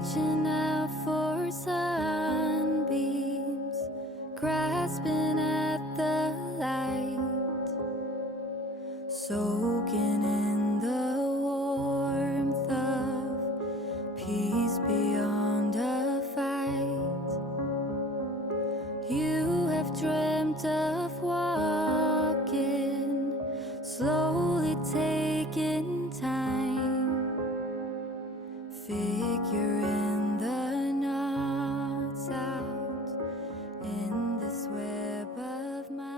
reaching out for sunbeams, grasping at the light, soaking in the warmth of peace beyond a fight. You have dreamt of walking, slowly taking time, figuring the knots out in this web of mine.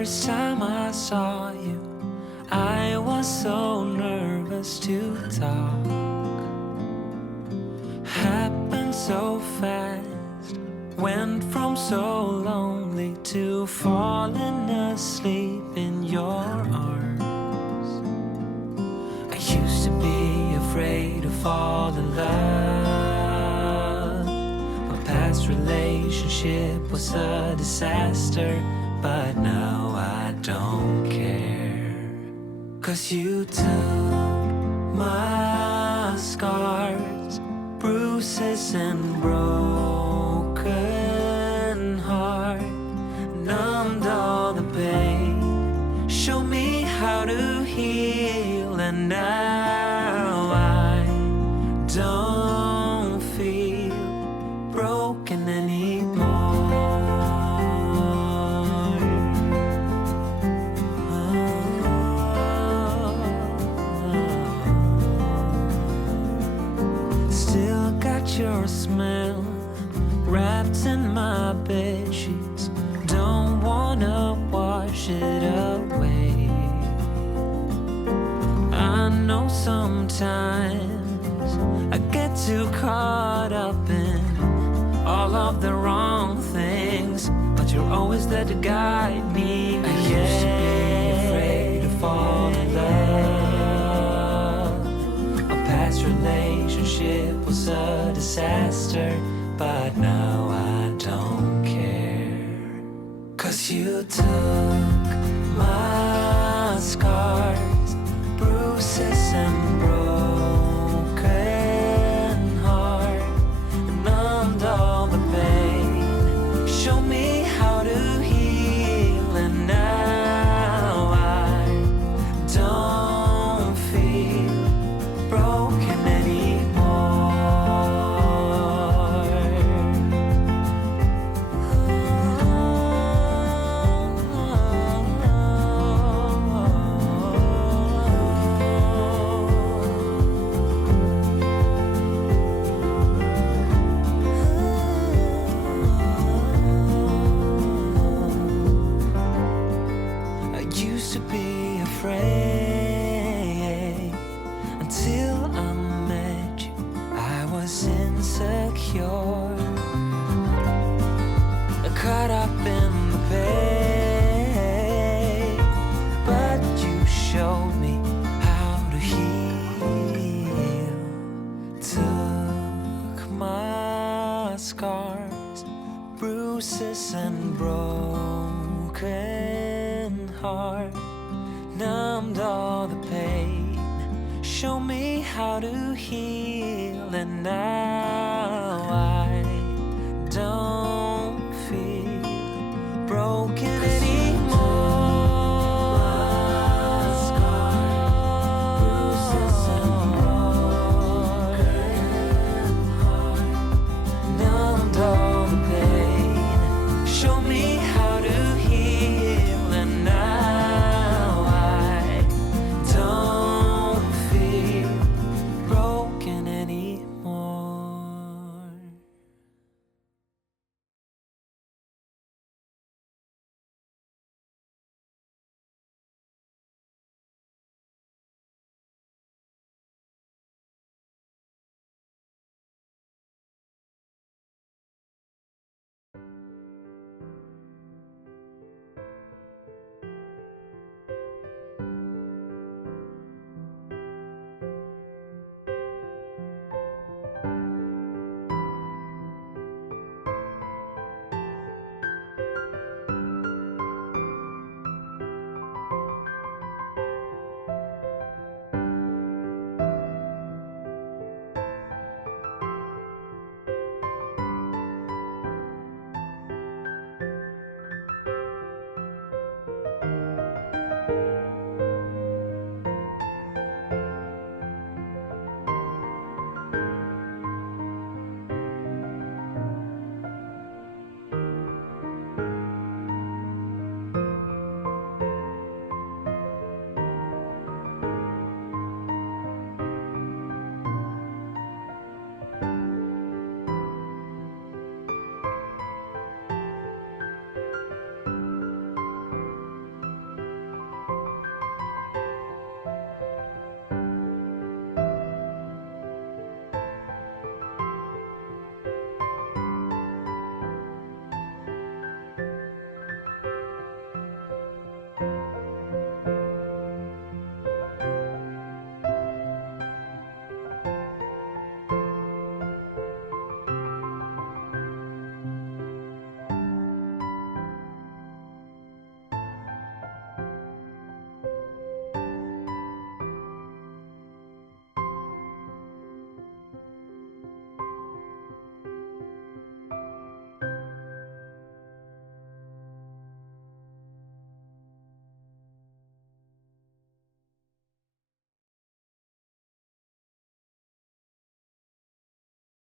first time I saw you, I was so nervous to talk. Happened so fast, went from so lonely to to falling asleep in your arms. I used to be afraid to fall in love. My past relationship was a disaster, but now I don't care. 'Cause you took my scars, bruises and broken heart, numbed all the pain, show me how to heal, and now I don't feel broken anymore. Still got your smell wrapped in my bed sheets, don't wanna wash it away. I know sometimes I get too caught up in all of the wrong things, but you're always there to guide me. I used to be afraid to fall in love. A past relationship was a disaster, but now I don't care. 'Cause you took my scars, bruises and broken heart, and numbed all the pain, show me how to heal, and now I don't feel broken anymore. I used to be afraid until I met you. I was insecure, caught up in the pain, but you showed me how to heal. Took my scars, bruises and broken heart, numbed all the pain, show me how to heal, and now I don't feel broken